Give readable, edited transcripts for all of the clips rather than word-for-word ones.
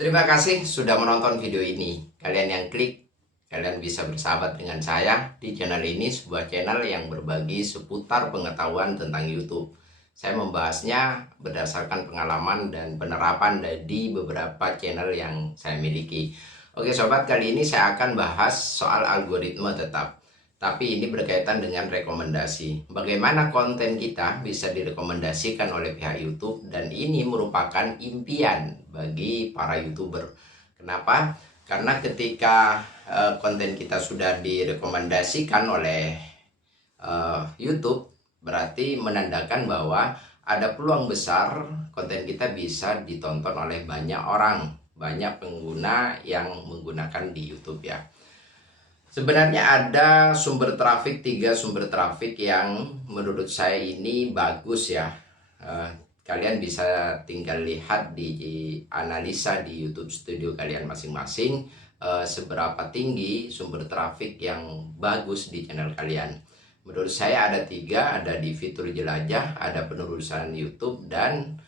Terima kasih sudah menonton video ini. Kalian yang klik, kalian bisa bersahabat dengan saya di channel ini, sebuah channel yang berbagi seputar pengetahuan tentang YouTube. Saya membahasnya berdasarkan pengalaman dan penerapan dari beberapa channel yang saya miliki. Oke sobat, kali ini saya akan bahas soal algoritma tetap. Tapi ini berkaitan dengan rekomendasi. Bagaimana konten kita bisa direkomendasikan oleh pihak YouTube, dan ini merupakan impian bagi para YouTuber. Kenapa? Karena ketika konten kita sudah direkomendasikan oleh YouTube, berarti menandakan bahwa ada peluang besar konten kita bisa ditonton oleh banyak orang, banyak pengguna yang menggunakan di YouTube ya. Sebenarnya ada sumber trafik, 3 sumber trafik yang menurut saya ini bagus ya. Kalian bisa tinggal lihat di analisa di YouTube Studio kalian masing-masing, seberapa tinggi sumber trafik yang bagus di channel kalian. Menurut saya ada 3, ada di fitur jelajah, ada penelusuran YouTube, dan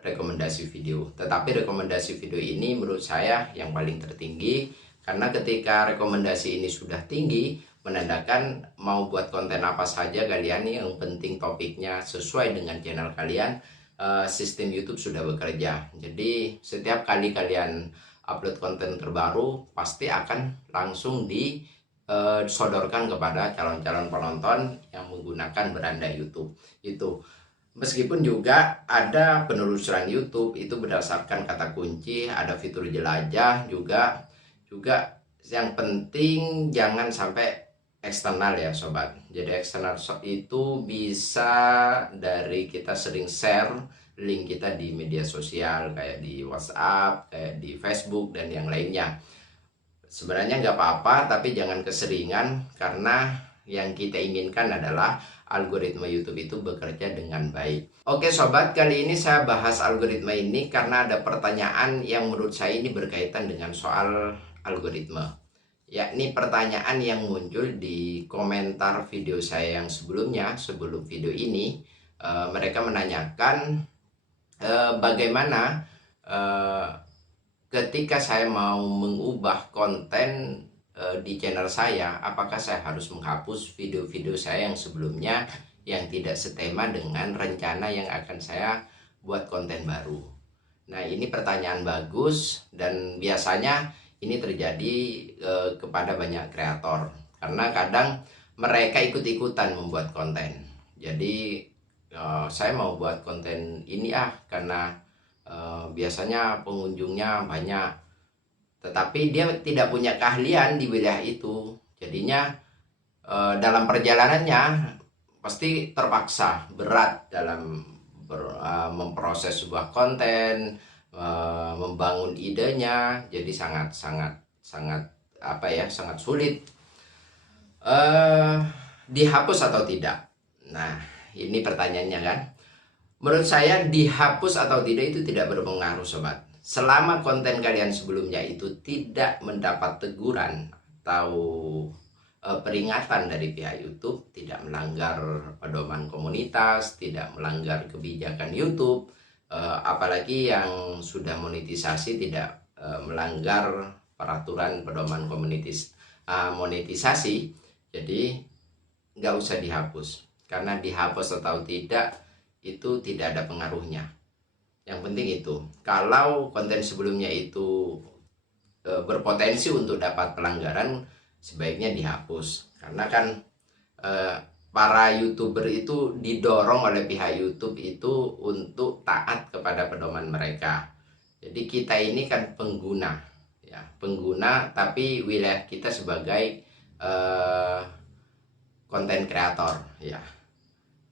rekomendasi video. Tetapi rekomendasi video ini menurut saya yang paling tertinggi, karena ketika rekomendasi ini sudah tinggi, menandakan mau buat konten apa saja kalian, yang penting topiknya sesuai dengan channel kalian, sistem YouTube sudah bekerja. Jadi setiap kali kalian upload konten terbaru, pasti akan langsung disodorkan kepada calon-calon penonton yang menggunakan beranda YouTube. Itu meskipun juga ada penelusuran YouTube itu berdasarkan kata kunci, ada fitur jelajah juga yang penting jangan sampai eksternal ya sobat. Jadi eksternal itu bisa dari kita sering share link kita di media sosial, kayak di WhatsApp, kayak di Facebook, dan yang lainnya. Sebenarnya nggak apa-apa, tapi jangan keseringan, karena yang kita inginkan adalah algoritma YouTube itu bekerja dengan baik. Oke sobat, kali ini saya bahas algoritma ini karena ada pertanyaan yang menurut saya ini berkaitan dengan soal algoritma, yakni pertanyaan yang muncul di komentar video saya yang sebelumnya, sebelum video ini. Mereka menanyakan bagaimana ketika saya mau mengubah konten di channel saya, apakah saya harus menghapus video-video saya yang sebelumnya yang tidak setema dengan rencana yang akan saya buat konten baru. Nah, ini pertanyaan bagus, dan biasanya ini terjadi kepada banyak kreator, karena kadang mereka ikut-ikutan membuat konten. Jadi saya mau buat konten ini karena biasanya pengunjungnya banyak, tetapi dia tidak punya keahlian di wilayah itu. Jadinya dalam perjalanannya pasti terpaksa berat dalam memproses sebuah konten, membangun idenya, jadi sangat sulit. Dihapus atau tidak? Nah, ini pertanyaannya kan. Menurut saya dihapus atau tidak itu tidak berpengaruh sobat. Selama konten kalian sebelumnya itu tidak mendapat teguran atau peringatan dari pihak YouTube, tidak melanggar pedoman komunitas, tidak melanggar kebijakan YouTube, apalagi yang sudah monetisasi tidak melanggar peraturan pedoman monetisasi, jadi nggak usah dihapus. Karena dihapus atau tidak itu tidak ada pengaruhnya. Yang penting itu, kalau konten sebelumnya itu berpotensi untuk dapat pelanggaran, sebaiknya dihapus. Karena kan para YouTuber itu didorong oleh pihak YouTube itu untuk taat kepada pedoman mereka. Jadi kita ini kan pengguna ya, pengguna, tapi wilayah kita sebagai konten kreator ya.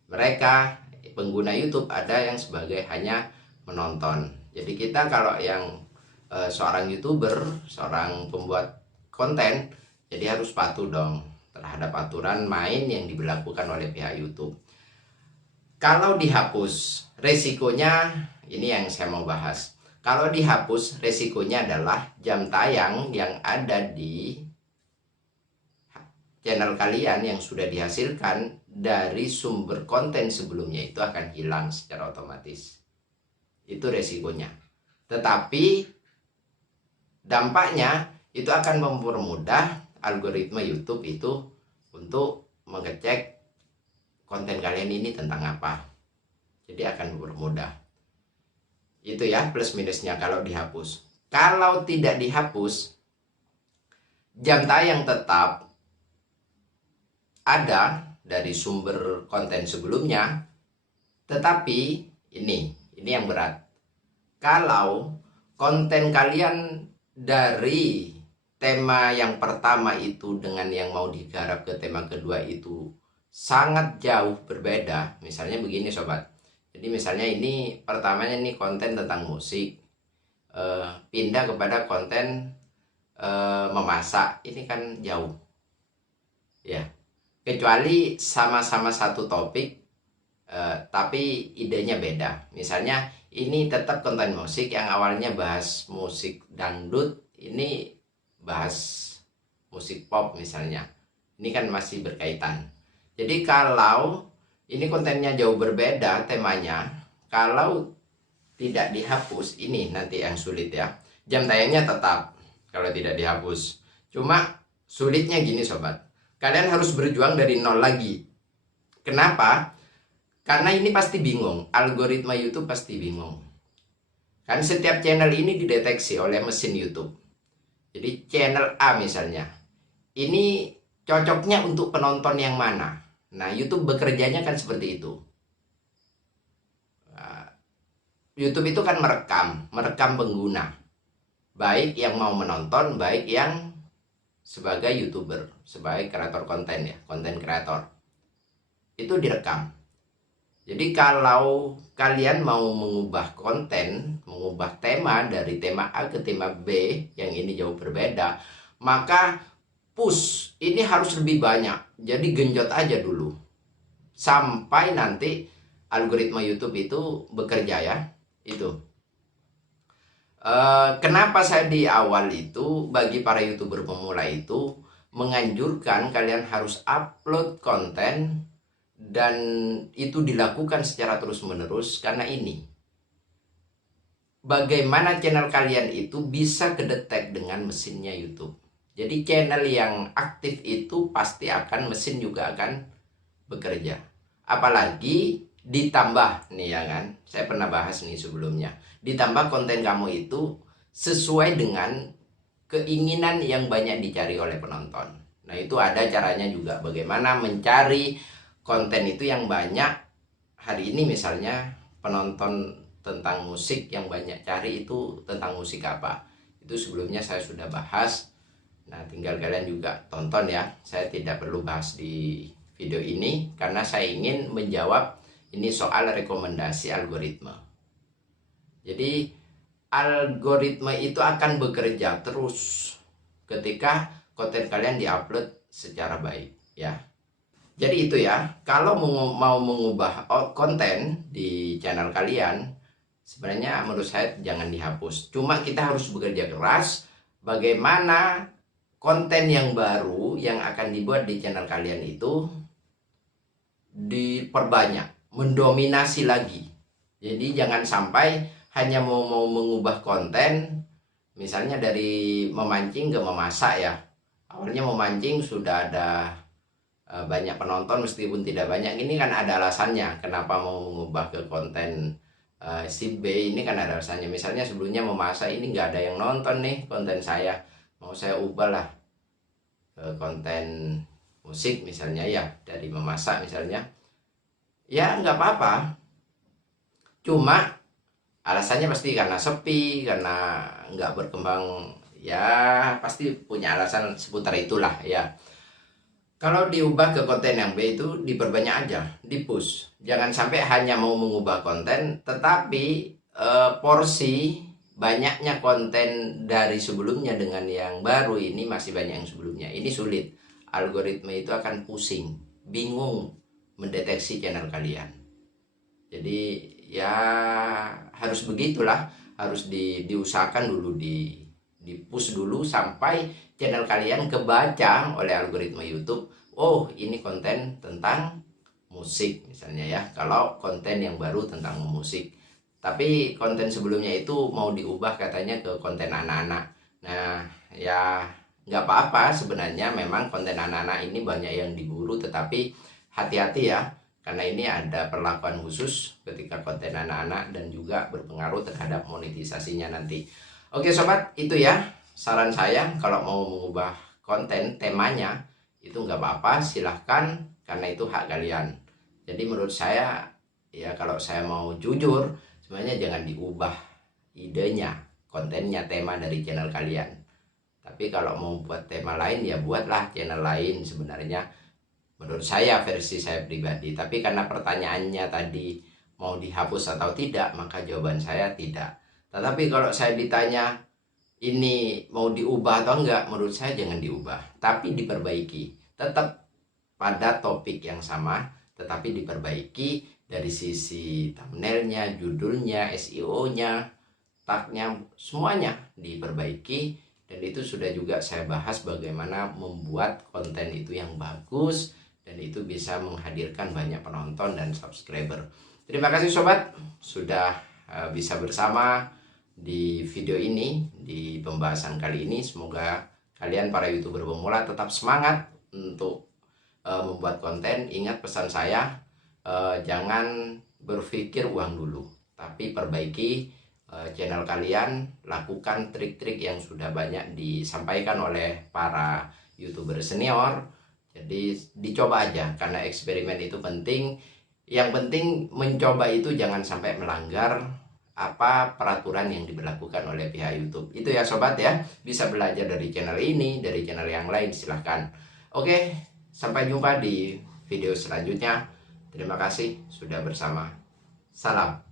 Mereka pengguna YouTube ada yang sebagai hanya menonton. Jadi kita kalau yang seorang YouTuber, seorang pembuat konten, jadi harus patuh dong terhadap aturan main yang diberlakukan oleh pihak YouTube. Kalau dihapus, resikonya ini yang saya mau bahas. Kalau dihapus, resikonya adalah jam tayang yang ada di channel kalian yang sudah dihasilkan dari sumber konten sebelumnya itu akan hilang secara otomatis. Itu resikonya. Tetapi Dampaknya itu akan mempermudah algoritma YouTube itu untuk mengecek konten kalian ini tentang apa. Jadi akan mempermudah. Itu ya plus minusnya kalau dihapus. Kalau tidak dihapus, jam tayang tetap ada dari sumber konten sebelumnya, tetapi ini yang berat. Kalau konten kalian dari tema yang pertama itu dengan yang mau digarap ke tema kedua itu sangat jauh berbeda. Misalnya begini sobat, jadi misalnya ini pertamanya nih konten tentang musik, pindah kepada konten memasak, ini kan jauh ya, kecuali sama-sama satu topik tapi idenya beda. Misalnya ini tetap konten musik, yang awalnya bahas musik dangdut, ini bahas musik pop misalnya, ini kan masih berkaitan. Jadi kalau ini kontennya jauh berbeda temanya, kalau tidak dihapus, ini nanti yang sulit ya. Jam tayangnya tetap kalau tidak dihapus, cuma sulitnya gini sobat, kalian harus berjuang dari nol lagi. Kenapa? Karena ini pasti bingung, algoritma YouTube pasti bingung. Kan setiap channel ini dideteksi oleh mesin YouTube. Jadi channel A misalnya, ini cocoknya untuk penonton yang mana? Nah, YouTube bekerjanya kan seperti itu. YouTube itu kan merekam pengguna, baik yang mau menonton, baik yang sebagai YouTuber, sebagai kreator konten ya, konten kreator. Itu direkam. Jadi kalau kalian mau mengubah konten, mengubah tema dari tema A ke tema B yang ini jauh berbeda, maka push ini harus lebih banyak. Jadi genjot aja dulu sampai nanti algoritma YouTube itu bekerja ya. Itu kenapa saya di awal itu bagi para YouTuber pemula itu menganjurkan kalian harus upload konten, dan itu dilakukan secara terus-menerus, karena ini bagaimana channel kalian itu bisa kedetek dengan mesinnya YouTube. Jadi channel yang aktif itu pasti akan, mesin juga akan bekerja. Apalagi ditambah nih ya kan, saya pernah bahas nih sebelumnya, ditambah konten kamu itu sesuai dengan keinginan yang banyak dicari oleh penonton. Nah itu ada caranya juga, bagaimana mencari konten itu yang banyak. Hari ini misalnya penonton tentang musik yang banyak cari itu tentang musik apa, itu sebelumnya saya sudah bahas. Nah tinggal kalian juga tonton ya, saya tidak perlu bahas di video ini karena saya ingin menjawab ini soal rekomendasi algoritma. Jadi algoritma itu akan bekerja terus ketika konten kalian diupload secara baik ya. Jadi itu ya, kalau mau mengubah konten di channel kalian, sebenarnya menurut saya jangan dihapus. Cuma kita harus bekerja keras bagaimana konten yang baru yang akan dibuat di channel kalian itu diperbanyak, mendominasi lagi. Jadi jangan sampai hanya mau mengubah konten, misalnya dari memancing ke memasak ya. Awalnya memancing sudah ada banyak penonton meskipun tidak banyak, ini kan ada alasannya kenapa mau mengubah ke konten si B, ini kan ada alasannya. Misalnya sebelumnya memasak, ini nggak ada yang nonton nih konten saya, mau saya ubah lah ke konten musik misalnya ya, dari memasak misalnya ya nggak apa-apa. Cuma alasannya pasti karena sepi, karena nggak berkembang ya, pasti punya alasan seputar itulah ya. Kalau diubah ke konten yang B itu diperbanyak aja, di-push. Jangan sampai hanya mau mengubah konten, tetapi porsi banyaknya konten dari sebelumnya dengan yang baru ini masih banyak yang sebelumnya. Ini sulit. Algoritma itu akan pusing, bingung mendeteksi channel kalian. Jadi ya harus begitulah, harus diusahakan dulu, di-push dulu sampai channel kalian kebaca oleh algoritma YouTube. Oh ini konten tentang musik misalnya ya, kalau konten yang baru tentang musik, tapi konten sebelumnya itu mau diubah katanya ke konten anak-anak. Nah, ya nggak apa-apa sebenarnya, memang konten anak-anak ini banyak yang diburu, tetapi hati-hati ya, karena ini ada perlakuan khusus ketika konten anak-anak dan juga berpengaruh terhadap monetisasinya nanti. Oke sobat, itu ya saran saya. Kalau mau mengubah konten temanya itu nggak apa-apa, silahkan, karena itu hak kalian. Jadi menurut saya ya, kalau saya mau jujur, sebenarnya jangan diubah idenya, kontennya, tema dari channel kalian. Tapi kalau mau buat tema lain ya buatlah channel lain sebenarnya, menurut saya, versi saya pribadi. Tapi karena pertanyaannya tadi mau dihapus atau tidak, maka jawaban saya tidak. Tetapi kalau saya ditanya ini mau diubah atau enggak, menurut saya jangan diubah, tapi diperbaiki. Tetap pada topik yang sama, tetapi diperbaiki dari sisi thumbnailnya, judulnya, SEO-nya, tagnya, semuanya diperbaiki. Dan itu sudah juga saya bahas bagaimana membuat konten itu yang bagus dan itu bisa menghadirkan banyak penonton dan subscriber. Terima kasih sobat sudah bisa bersama di video ini, di pembahasan kali ini. Semoga kalian para YouTuber pemula tetap semangat untuk membuat konten. Ingat pesan saya, jangan berpikir uang dulu, tapi perbaiki channel kalian, lakukan trik-trik yang sudah banyak disampaikan oleh para YouTuber senior. Jadi dicoba aja, karena eksperimen itu penting. Yang penting mencoba itu jangan sampai melanggar apa peraturan yang diberlakukan oleh pihak YouTube. Itu ya sobat ya, bisa belajar dari channel ini, dari channel yang lain, silahkan. Oke, sampai jumpa di video selanjutnya. Terima kasih sudah bersama. Salam.